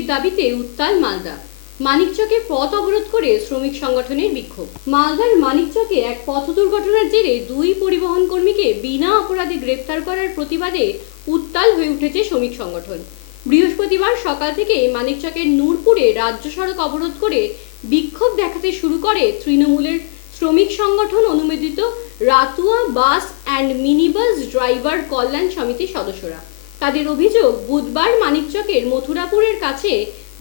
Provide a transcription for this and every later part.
মুক্তির দাবিতে উত্তাল মালদা। মানিকচকে পথ অবরোধ করে শ্রমিক সংগঠনের বিক্ষোভ। মালদার মানিকচকে এক পথ দুর্ঘটনার জেরে দুই পরিবহন কর্মীকে বিনা অপরাধে গ্রেপ্তার করার প্রতিবাদে উত্তাল হয়ে উঠেছে শ্রমিক সংগঠন। বৃহস্পতিবার সকাল থেকে মানিকচকের নূরপুরে রাজ্য সড়ক অবরোধ করে বিক্ষোভ দেখাতে শুরু করে তৃণমূলের শ্রমিক সংগঠন অনুমোদিত Ratua bus and minibus driver কল্যাণ সমিতির সদস্যরা। তাদের অভিযোগ, বুধবার মানিকচকের মথুরাপুরের কাছে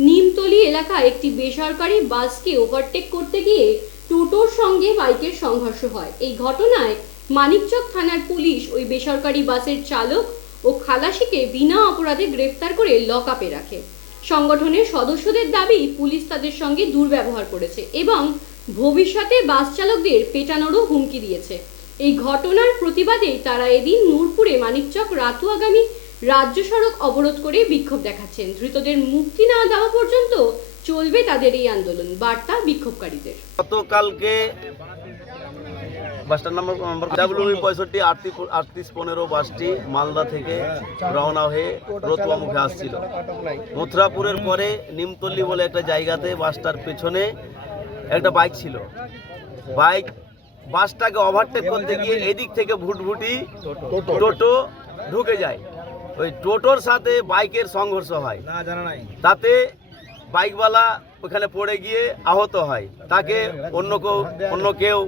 নিমতলি এলাকায় একটি বেসরকারি বাসকে ওভারটেক করতে গিয়ে টোটোর সঙ্গে বাইকের সংঘর্ষ হয়। এই ঘটনায় মানিকচক থানার পুলিশ ওই বেসরকারি বাসের চালক ও খালাসিকে বিনা অপরাধে গ্রেফতার করে লকআপে রাখে। সংগঠনের সদস্যদের দাবি, পুলিশ তাদের সঙ্গে দুর্ব্যবহার করেছে এবং ভবিষ্যতে বাস চালকদের পেটানোরও হুমকি দিয়েছে। এই ঘটনার প্রতিবাদে তারা এদিন নূরপুরে মানিকচক রাতুয়াগামী রাজ্য সড়ক অবরোধ করে বিক্ষোভ দেখাচ্ছেন। ধৃতদের মুক্তি না দেওয়া পর্যন্ত চলবে তাদের এই আন্দোলন, বার্তা বিক্ষোভকারীদের। গতকালকে বাসটার নম্বর WB65 বাসটি মালদা থেকে রওনা হয়ে রতুয়া মুখে আসছিল। মথুরাপুরের পরে নিমতলি বলে একটা জায়গাতে বাসটার পেছনে একটা বাইক ছিল। বাসটাকে ওভারটেক করতে গিয়ে এদিক থেকে ভুটভুটি টোটো ঢুকে যায়। ওই টোটোর সাথে বাইকের সংঘর্ষ হয়, তাতে বাইকওয়ালা ওখানে পড়ে গিয়ে আহত হয়। তাকে অন্য কেউ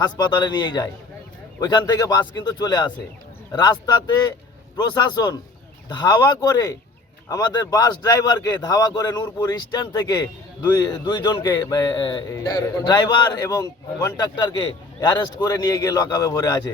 হাসপাতালে নিয়ে যায়। ওইখান থেকে বাস কিন্তু চলে আসে। রাস্তাতে প্রশাসন ধাওয়া করে আমাদের বাস ড্রাইভারকে ধাওয়া করে নূরপুর স্ট্যান্ড থেকে দুইজনকে ড্রাইভার এবং কন্ট্রাক্টরকে অ্যারেস্ট করে নিয়ে গিয়ে লকআপে ভরে আছে।